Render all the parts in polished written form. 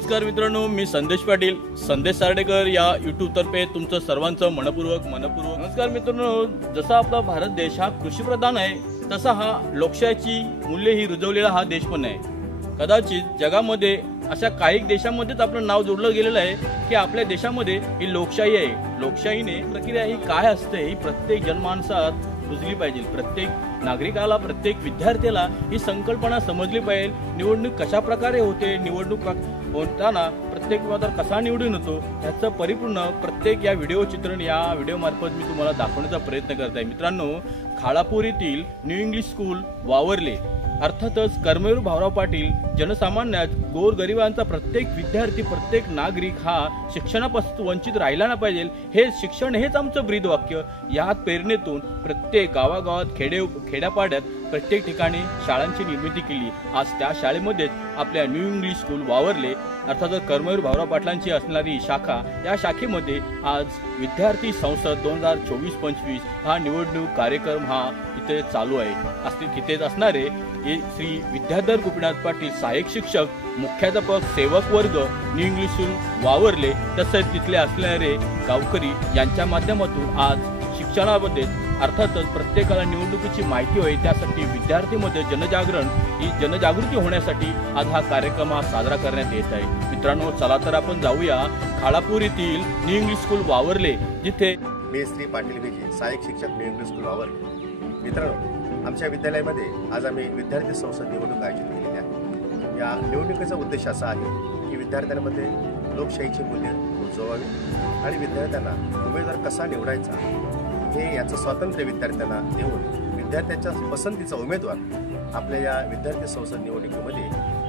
नमस्कार मित्रांनो, मी संदेश पाटील, संदेश सार्डेकर या यूट्यूब तर्फे तुमचं सर्वांचं मनपूर्वक नमस्कार मित्रांनो. जसा आपला भारत देश हा कृषीप्रधान आहे, तसा हा लोकशाहीची मूल्ये ही रुजवलेला हा देश पण आहे. कदाचित जगामध्ये अशा काही देशांमध्येच आपलं नाव जोडलं गेलेलं आहे की आपल्या देशामध्ये ही लोकशाही आहे. लोकशाहीने प्रक्रिया ही काय असते ही प्रत्येक जनमानसात रुजली पाहिजे. प्रत्येक नागरिकाला, प्रत्येक विद्यार्थ्याला ही संकल्पना समजली पाहिजे. निवडणूक कशा प्रकारे होते, निवडणूक होताना प्रत्येक मतदार कसा निवडून येतो याचं परिपूर्ण प्रत्येक या व्हिडिओ चित्रण या व्हिडिओ मार्फत मी तुम्हाला दाखवण्याचा प्रयत्न करत आहे. मित्रांनो, खालापूर येथील न्यू इंग्लिश स्कूल वावरले, अर्थातच कर्मवीर भाऊराव पाटील जनसामान्यात गोरगरिबांचा प्रत्येक विद्यार्थी, प्रत्येक नागरिक हा शिक्षणापासून वंचित राहिला ना पाहिजे. हे शिक्षण हेच आमचं ब्रीद वाक्य. या प्रेरणेतून प्रत्येक गावागावात, खेड्यापाड्यात प्रत्येक ठिकाणी शाळांची निर्मिती केली. आज त्या शाळेमध्येच आपल्या न्यू इंग्लिश स्कूल वावरले, अर्थातच कर्मवीर भाऊराव पाटलांची असणारी शाखा, या शाखेमध्ये आज विद्यार्थी संसद 2024-25 हा निवडणूक कार्यक्रम हा इथे चालू आहे. तिथेच असणारे श्री विद्याधर गोपीनाथ पाटील सहाय्यक शिक्षक, मुख्याध्यापक, सेवक वर्ग न्यू इंग्लिश स्कूल वावरले, तसेच तिथले असणारे गावकरी यांच्या माध्यमातून आज शिक्षणामध्ये अर्थातच प्रत्येकाला निवडणुकीची माहिती होईल त्यासाठी विद्यार्थीमध्ये जनजागृती होण्यासाठी आज हा कार्यक्रम साजरा करण्यात येत आहे. मित्रांनो, चला तर आपण जाऊया खालापूर येथील न्यू इंग्लिश स्कूल वावरले, जिथे मी श्री पाटील विजय, सहाय्यक शिक्षक, न्यू इंग्लिश स्कूल वावरले. मित्रांनो, आमच्या विद्यालयामध्ये आज आम्ही विद्यार्थी संसद निवडणूक आयोजित केलेली आहे. या निवडणुकीचा उद्देश असा आहे की विद्यार्थ्यांमध्ये लोकशाहीची मूल्ये रुजवावी आणि विद्यार्थ्यांना उमेदवार कसा निवडायचा हे याचं स्वातंत्र्य विद्यार्थ्यांना देऊन विद्यार्थ्यांच्या पसंतीचा उमेदवार आपल्या या विद्यार्थी संसद निवडणुकीमध्ये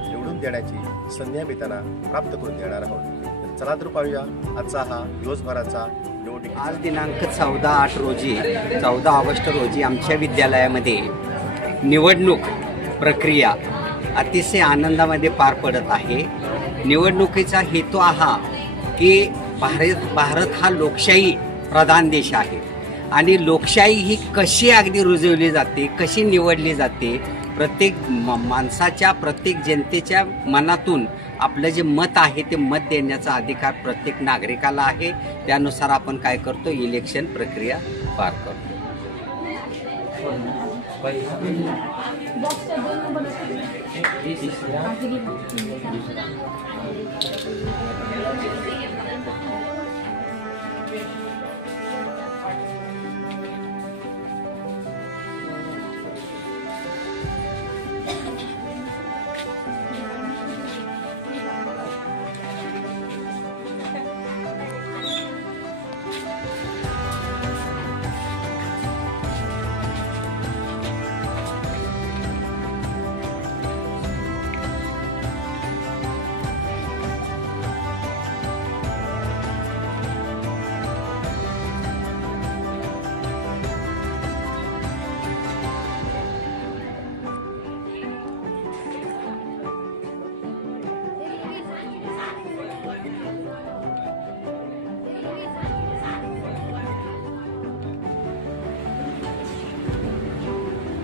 निवडून देण्याची संधी आम्ही त्यांना प्राप्त करून देणार आहोत. चला तर पाहूया आजचा हा दिवसभराचा निवडणूक. आज दिनांक 14 ऑगस्ट रोजी आमच्या विद्यालयामध्ये निवडणूक प्रक्रिया अतिशय आनंदामध्ये पार पडत आहे. निवडणुकीचा हेतू हा की भारत हा लोकशाही प्रधान देश आहे आणि लोकशाही ही कशी अगदी रुजवली जाते, कशी निवडली जाते, प्रत्येक माणसाच्या, प्रत्येक जनतेच्या मनातून आपलं जे मत आहे ते मत देण्याचा अधिकार प्रत्येक नागरिकाला आहे. त्यानुसार आपण काय करतो, इलेक्शन प्रक्रिया पार करतो.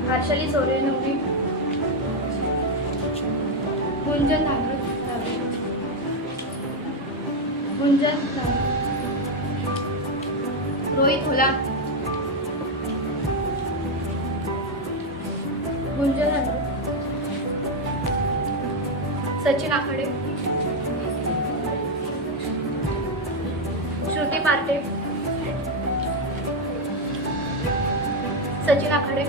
हर्षली सोरे नवरी, गुंजन रोहित होला, गुंजन सचिन आखाडे, श्रुती पार्टे, सचिन आखाडे,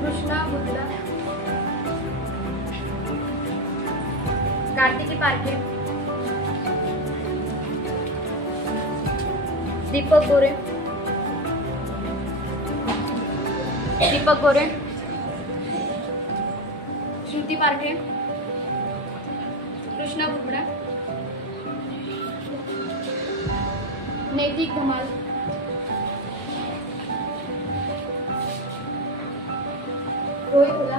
कृष्णा बुद्धा, कार्तिकी पार्के, दीपक गोरे, श्रुती पार्के, कृष्णा बुगडा, नैतिक धमाल, रोहित होला,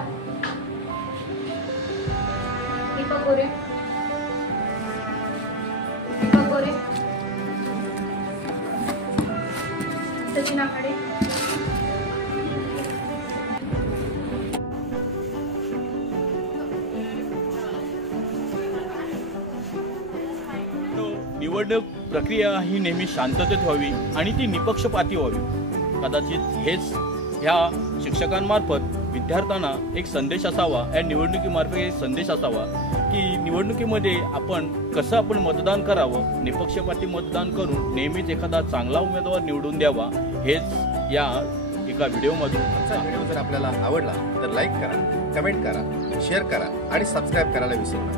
दीपक गोरे, सचिन आखाडे, निवडणूक प्रक्रिया ही नेहमी शांततेत व्हावी आणि ती निपक्षपाती व्हावी। कदाचित हेच ह्या शिक्षकांमार्फत विद्यार्थ्यांना एक संदेश असावा, या निवडणुकीमार्फत एक संदेश असावा की निवडणुकीमध्ये आपण मतदान करावं, निपक्षपाती मतदान करून नेहमीच एखादा चांगला उमेदवार निवडून द्यावा। हेच या एका व्हिडिओमधून। आमचा व्हिडिओ जर आपल्याला आवडला तर लाईक करा, कमेंट करा, शेअर करा आणि सबस्क्राईब करायला विसरू नका।